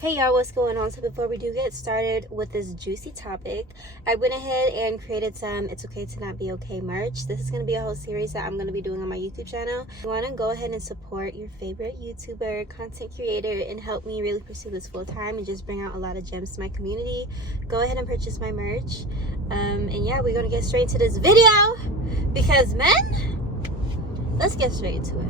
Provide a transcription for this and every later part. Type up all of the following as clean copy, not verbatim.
Hey y'all, what's going on? So before we do get started with this juicy topic, I went ahead and created some It's Okay to Not Be Okay merch. This is going to be a whole series that I'm going to be doing on my YouTube channel. I want to go ahead and support your favorite YouTuber, content creator, and help me really pursue this full time and just bring out a lot of gems to my community. Go ahead and purchase my merch. And yeah, we're going to get straight into this video because men, let's get straight into it.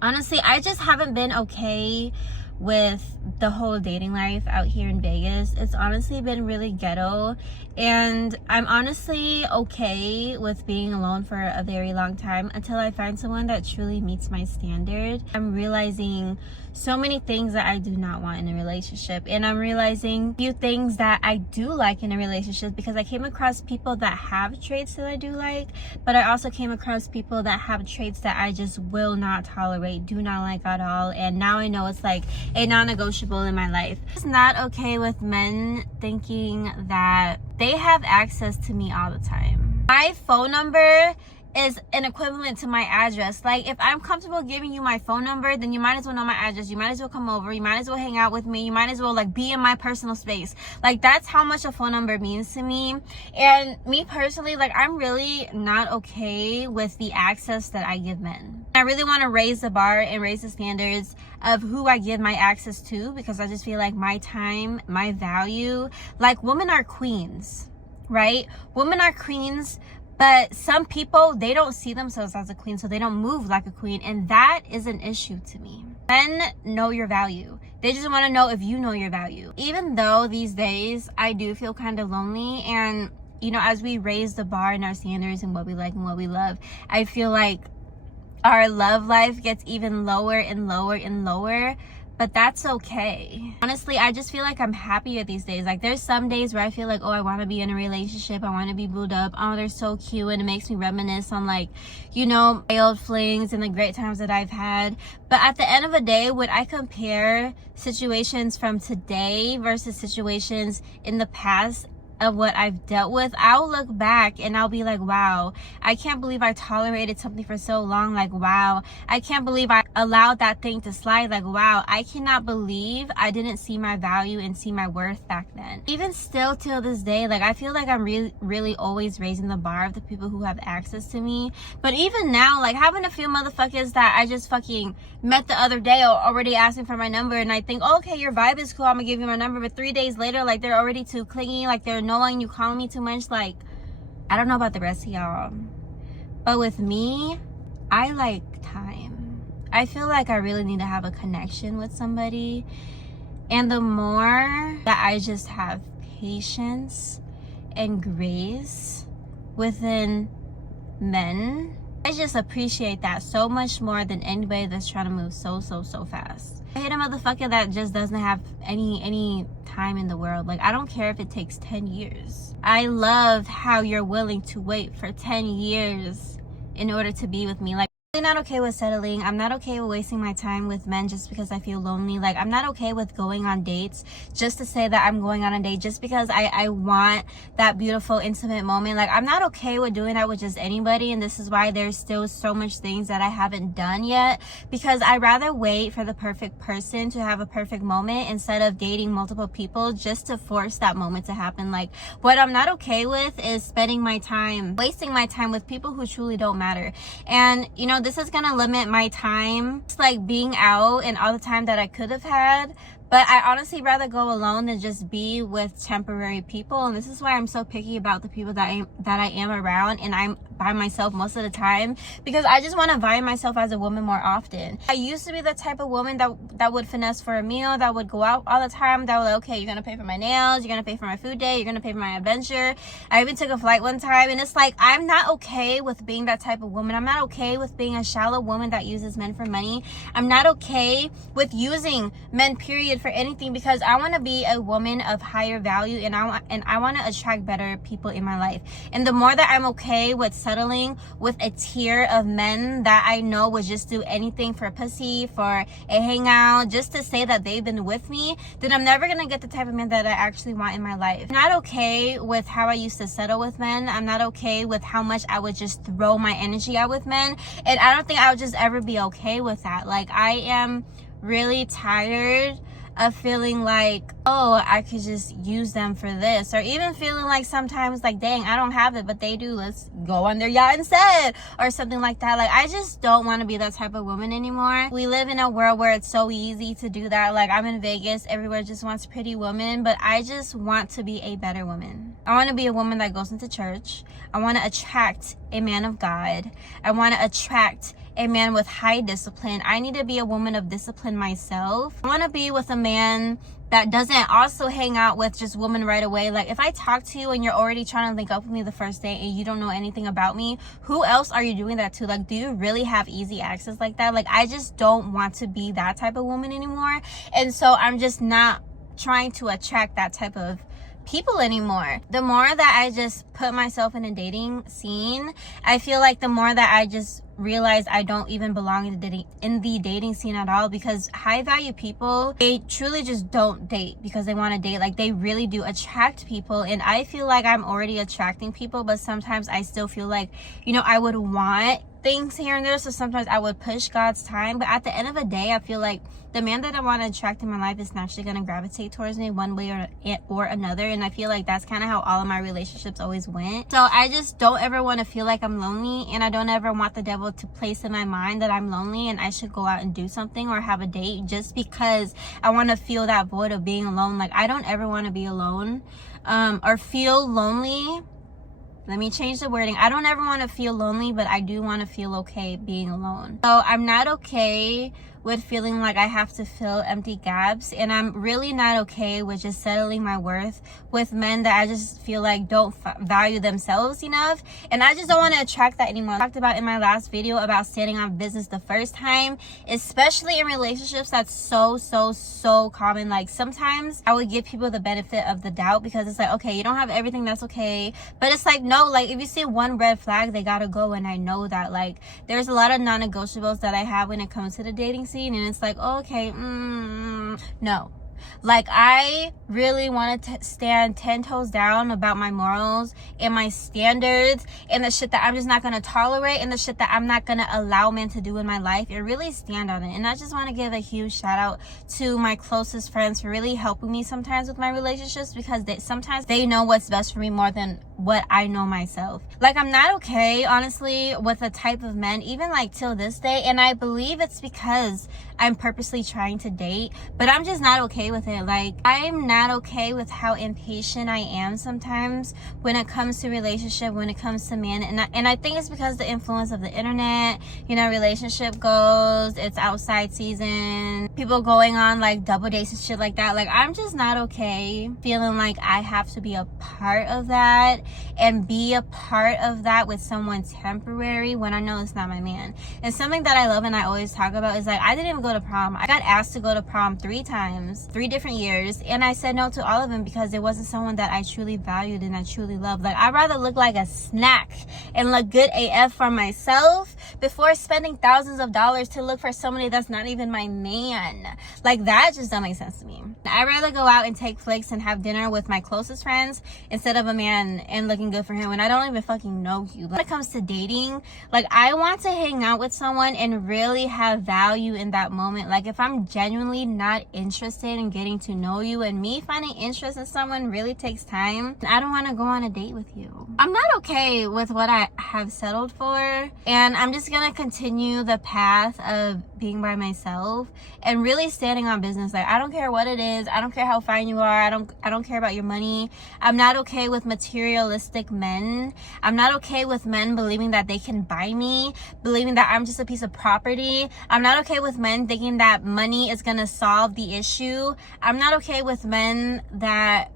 Honestly, I just haven't been okay with the whole dating life out here in Vegas. It's honestly been really ghetto, and I'm honestly okay with being alone for a very long time until I find someone that truly meets my standard. I'm realizing so many things that I do not want in a relationship, and I'm realizing a few things that I do like in a relationship because I came across people that have traits that I do like, but I also came across people that have traits that I just will not tolerate, do not like at all, and now I know it's like a non-negotiable in my life. It's not okay with men thinking that they have access to me all the time. My phone number is an equivalent to my address. Like, if I'm comfortable giving you my phone number, then you might as well know my address. You might as well come over. You might as well hang out with me. You might as well like be in my personal space. Like, that's how much a phone number means to me. And me personally, like, I'm really not okay with the access that I give men. I really want to raise the bar and raise the standards of who I give my access to, because I just feel like my time, my value, like, women are queens, right? Women are queens. But some people, they don't see themselves as a queen, so they don't move like a queen. And that is an issue to me. Men know your value. They just want to know if you know your value. Even though these days, I do feel kind of lonely. And, you know, as we raise the bar and our standards and what we like and what we love, I feel like our love life gets even lower and lower and lower. But that's okay. Honestly, I just feel like I'm happier these days. Like, there's some days where I feel like, oh, I want to be in a relationship. I want to be booed up. Oh, they're so cute. And it makes me reminisce on, like, you know, my old flings and the great times that I've had. But at the end of the day, when I compare situations from today versus situations in the past of what I've dealt with, I'll look back and I'll be like, wow, I can't believe I tolerated something for so long. Like, wow, I can't believe I allowed that thing to slide. Like, wow, I cannot believe I didn't see my value and see my worth back then. Even still till this day, like, I feel like I'm really always raising the bar of the people who have access to me. But even now, like, having a few motherfuckers that I just fucking met the other day are already asking for my number, and I think, oh, okay, your vibe is cool, I'm gonna give you my number, but 3 days later, like, they're already too clingy, like, they're annoying, you calling me too much. Like, I don't know about the rest of y'all, but with me, I like time. I feel like I really need to have a connection with somebody, and the more that I just have patience and grace within men, I just appreciate that so much more than anybody that's trying to move so fast. I hate a motherfucker that just doesn't have any time in the world. Like, I don't care if it takes 10 years. I love how you're willing to wait for 10 years in order to be with me. Like, I'm not okay with settling. I'm not okay with wasting my time with men just because I feel lonely. Like, I'm not okay with going on dates just to say that I'm going on a date just because I want that beautiful intimate moment. Like, I'm not okay with doing that with just anybody, and this is why there's still so much things that I haven't done yet, because I rather wait for the perfect person to have a perfect moment instead of dating multiple people just to force that moment to happen. Like, what I'm not okay with is spending my time, wasting my time with people who truly don't matter. And, you know, this is gonna limit my time. It's like being out and all the time that I could have had. But I honestly rather go alone than just be with temporary people. And this is why I'm so picky about the people that I am around, and I'm by myself most of the time, because I just want to vibe myself as a woman more often. I used to be the type of woman that would finesse for a meal, that would go out all the time, that would like, okay, you're gonna pay for my nails, you're gonna pay for my food date, you're gonna pay for my adventure. I even took a flight one time, and it's like, I'm not okay with being that type of woman. I'm not okay with being a shallow woman that uses men for money. I'm not okay with using men, period, for anything, because I want to be a woman of higher value, and I want to attract better people in my life. And the more that I'm okay with settling with a tier of men that I know would just do anything for pussy, for a hangout, just to say that they've been with me, then I'm never gonna get the type of man that I actually want in my life. I'm not okay with how I used to settle with men. I'm not okay with how much I would just throw my energy out with men, and I don't think I would just ever be okay with that. Like, I am really tired of feeling like, oh, I could just use them for this, or even feeling like sometimes like, dang, I don't have it but they do, let's go on their yacht instead, or something like that. Like, I just don't want to be that type of woman anymore. We live in a world where it's so easy to do that. Like, I'm in Vegas, everywhere just wants pretty women, but I just want to be a better woman. I want to be a woman that goes into church. I want to attract a man of God. I want to attract a man with high discipline. I need to be a woman of discipline myself. I want to be with a man that doesn't also hang out with just women right away. Like, if I talk to you and you're already trying to link up with me the first day and you don't know anything about me, who else are you doing that to? Like, do you really have easy access like that? Like, I just don't want to be that type of woman anymore. And so I'm just not trying to attract that type of people anymore. The more that I just put myself in a dating scene, I feel like the more that I just realize I don't even belong in the dating scene at all, because high value people, they truly just don't date because they want to date. Like, they really do attract people, and I feel like I'm already attracting people, but sometimes I still feel like, you know, I would want things here and there, so sometimes I would push God's time. But at the end of the day, I feel like the man that I want to attract in my life is naturally going to gravitate towards me one way or another. And I feel like that's kind of how all of my relationships always went. So I just don't ever want to feel like I'm lonely, and I don't ever want the devil to place in my mind that I'm lonely and I should go out and do something or have a date just because I want to feel that void of being alone. Like, I don't ever want to be alone or feel lonely. Let me change the wording. I don't ever want to feel lonely, but I do want to feel okay being alone. So I'm not okay with feeling like I have to fill empty gaps, and I'm really not okay with just settling my worth with men that I just feel like don't value themselves enough. And I just don't want to attract that anymore. I talked about in my last video about standing on business the first time, especially in relationships. That's so common. Like, sometimes I would give people the benefit of the doubt because it's like, okay, you don't have everything, that's okay. But it's like, no, like, if you see one red flag, they gotta go. And I know that, like, there's a lot of non-negotiables that I have when it comes to the dating scene, and it's like, oh, okay, no. Like, I really want to stand 10 toes down about my morals and my standards and the shit that I'm just not going to tolerate and the shit that I'm not going to allow men to do in my life, and really stand on it. And I just want to give a huge shout out to my closest friends for really helping me sometimes with my relationships, because sometimes they know what's best for me more than what I know myself. Like, I'm not okay, honestly, with the type of men, even like till this day. And I believe it's because I'm purposely trying to date, but I'm just not okay with it. Like, I'm not okay with how impatient I am sometimes when it comes to relationship, when it comes to men. And I think it's because the influence of the internet, you know, relationship goals, it's outside season, people going on like double dates and shit like that. Like, I'm just not okay feeling like I have to be a part of that and be a part of that with someone temporary when I know it's not my man. And something that I love and I always talk about is, like, I didn't even go to prom. I got asked to go to prom 3 times, 3 different years, and I said no to all of them because it wasn't someone that I truly valued and I truly loved. Like, I'd rather look like a snack and look good AF for myself before spending thousands of dollars to look for somebody that's not even my man. Like, that just don't make sense to me. I'd rather go out and take flicks and have dinner with my closest friends instead of a man and looking good for him when I don't even fucking know you. When it comes to dating, like, I want to hang out with someone and really have value in that moment. Like, if I'm genuinely not interested in getting to know you, and me finding interest in someone really takes time, I don't want to go on a date with you. I'm not okay with what I have settled for, and I'm just gonna continue the path of being by myself and really standing on business. Like, I don't care what it is, I don't care how fine you are, I don't care about your money. I'm not okay with materialistic men. I'm not okay with men believing that they can buy me, believing that I'm just a piece of property. I'm not okay with men thinking that money is gonna solve the issue. I'm not okay with men that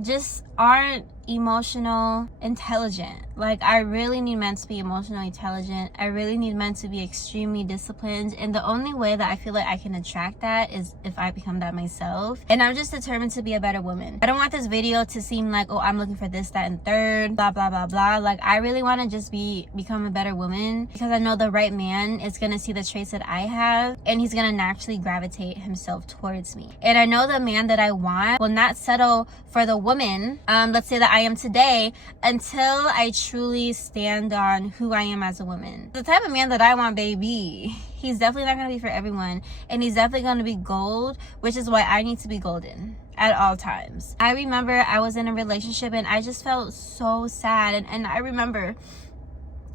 just aren't emotional intelligent. Like, I really need men to be emotionally intelligent. I really need men to be extremely disciplined, and the only way that I feel like I can attract that is if I become that myself. And I'm just determined to be a better woman. I don't want this video to seem like, oh, I'm looking for this, that, and third, blah blah blah blah. Like, I really want to just become a better woman, because I know the right man is gonna see the traits that I have, and he's gonna naturally gravitate himself towards me. And I know the man that I want will not settle for the woman. Let's say that I am today until I truly stand on who I am as a woman. The type of man that I want, baby, he's definitely not going to be for everyone. And he's definitely going to be gold, which is why I need to be golden at all times. I remember I was in a relationship and I just felt so sad. And I remember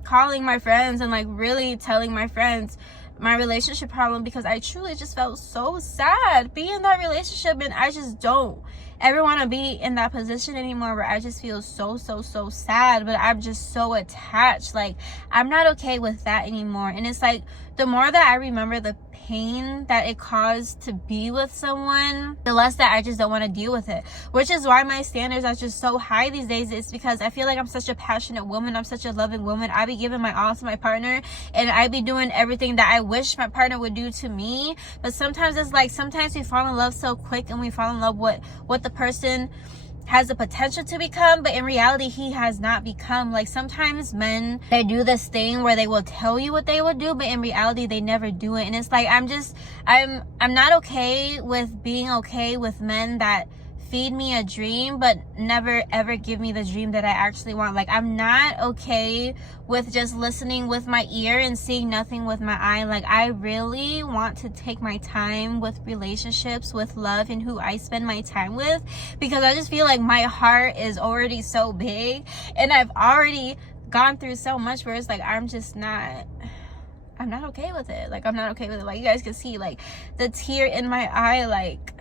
calling my friends and like really telling my friends my relationship problem, because I truly just felt so sad being in that relationship, and I just don't ever want to be in that position anymore where I just feel so sad, but I'm just so attached. Like, I'm not okay with that anymore. And it's like, the more that I remember the pain that it caused to be with someone, the less that I just don't want to deal with it, which is why my standards are just so high these days. It's because I feel like I'm such a passionate woman, I'm such a loving woman. I be giving my all to my partner, and I be doing everything that I wish my partner would do to me. But sometimes it's like, sometimes we fall in love so quick, and we fall in love with what the person has the potential to become, but in reality he has not become. Like, sometimes men, they do this thing where they will tell you what they will do, but in reality they never do it. And it's like, I'm not okay with being okay with men that feed me a dream but never ever give me the dream that I actually want. Like, I'm not okay with just listening with my ear and seeing nothing with my eye. Like, I really want to take my time with relationships, with love, and who I spend my time with, because I just feel like my heart is already so big, and I've already gone through so much where it's like, I'm not okay with it. Like, I'm not okay with it. Like, you guys can see, like, the tear in my eye. Like,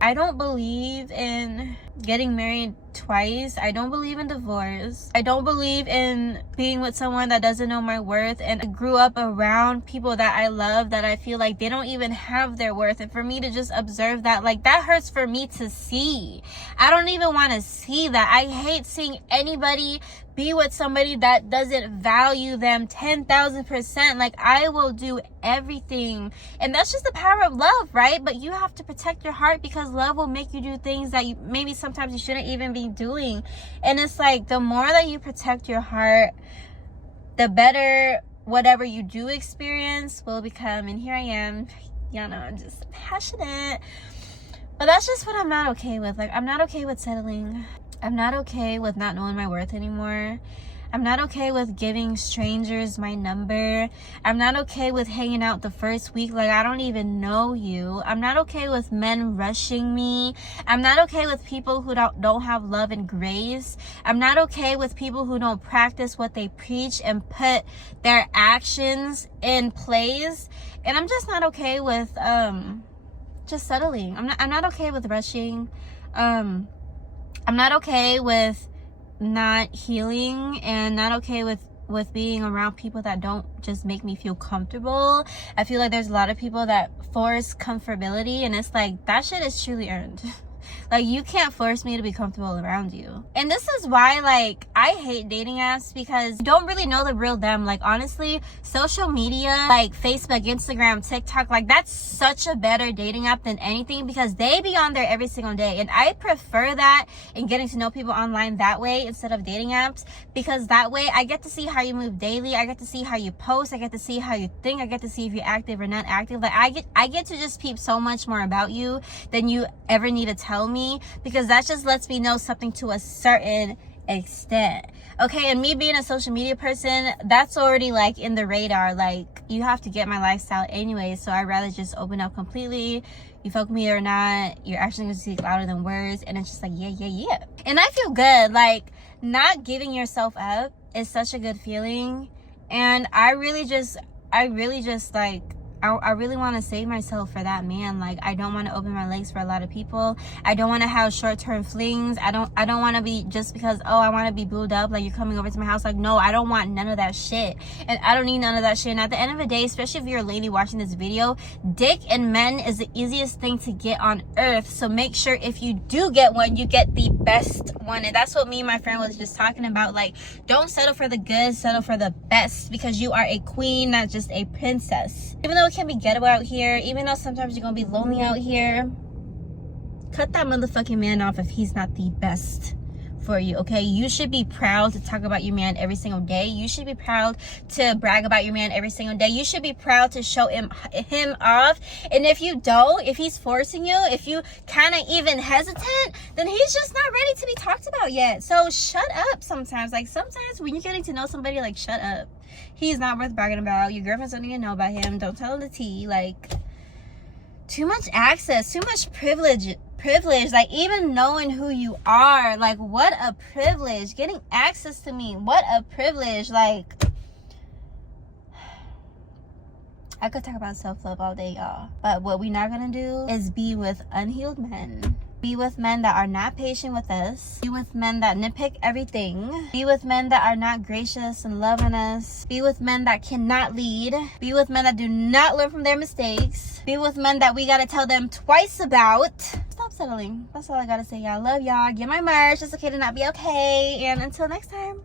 I don't believe in getting married twice. I don't believe in divorce. I don't believe in being with someone that doesn't know my worth. And I grew up around people that I love that I feel like they don't even have their worth. And for me to just observe that, like, that hurts for me to see. I don't even want to see that. I hate seeing anybody be with somebody that doesn't value them 10,000%. Like, I will do everything. And that's just the power of love, right? But you have to protect your heart, because love will make you do things that maybe sometimes you shouldn't even be doing. And it's like, the more that you protect your heart, the better whatever you do experience will become. And here I am, y'all know I'm just passionate. But that's just what I'm not okay with. Like, I'm not okay with settling. I'm not okay with not knowing my worth anymore. I'm not okay with giving strangers my number. I'm not okay with hanging out the first week like I don't even know you. I'm not okay with men rushing me. I'm not okay with people who don't have love and grace. I'm not okay with people who don't practice what they preach and put their actions in place. And I'm just not okay with just settling. I'm not okay with rushing. I'm not okay with not healing, and not okay with being around people that don't just make me feel comfortable. I feel like there's a lot of people that force comfortability, and it's like, that shit is truly earned. Like, you can't force me to be comfortable around you. And this is why, like, I hate dating apps, because you don't really know the real them. Like, honestly, social media, like Facebook, Instagram, TikTok, like, that's such a better dating app than anything, because they be on there every single day. And I prefer that, and getting to know people online that way instead of dating apps, because that way I get to see how you move daily. I get to see how you post. I get to see how you think. I get to see if you're active or not active. Like, I get to just peep so much more about you than you ever need to tell me, because that just lets me know something to a certain extent. Okay, and me being a social media person, that's already like in the radar. Like, you have to get my lifestyle anyway, so I'd rather just open up completely. You fuck with me or not, your actions gonna speak louder than words, and it's just like, yeah. And I feel good. Like, not giving yourself up is such a good feeling. And I really just like, I really want to save myself for that man. Like, I don't want to open my legs for a lot of people. I don't want to have short-term flings. I don't want to be, just because, oh, I want to be booed up, like, you're coming over to my house. Like, no, I don't want none of that shit. And I don't need none of that shit. And at the end of the day, especially if you're a lady watching this video, dick and men is the easiest thing to get on earth. So make sure if you do get one, you get the best one. And that's what me and my friend was just talking about. Like, don't settle for the good, settle for the best, because you are a queen, not just a princess. Even though it can be ghetto out here, even though sometimes you're gonna be lonely out here, cut that motherfucking man off if he's not the best for you, okay? You should be proud to talk about your man every single day. You should be proud to brag about your man every single day. You should be proud to show him off. And if you don't, if he's forcing you, if you kind of even hesitant, then he's just not ready to be talked about yet. So shut up sometimes. Like, sometimes when you're getting to know somebody, like, shut up. He's not worth bragging about. Your girlfriends don't even know about him. Don't tell him the tea. Like, too much access, too much privilege, like, even knowing who you are, like, what a privilege. Getting access to me, what a privilege. Like, I could talk about self-love all day, y'all, but what we're not gonna do is be with unhealed men. Be with men that are not patient with us. Be with men that nitpick everything. Be with men that are not gracious and loving us. Be with men that cannot lead. Be with men that do not learn from their mistakes. Be with men that we gotta tell them twice about. Stop settling. That's all I gotta say, y'all. Love y'all. Get my merch. It's okay to not be okay. And until next time,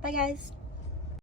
bye, guys.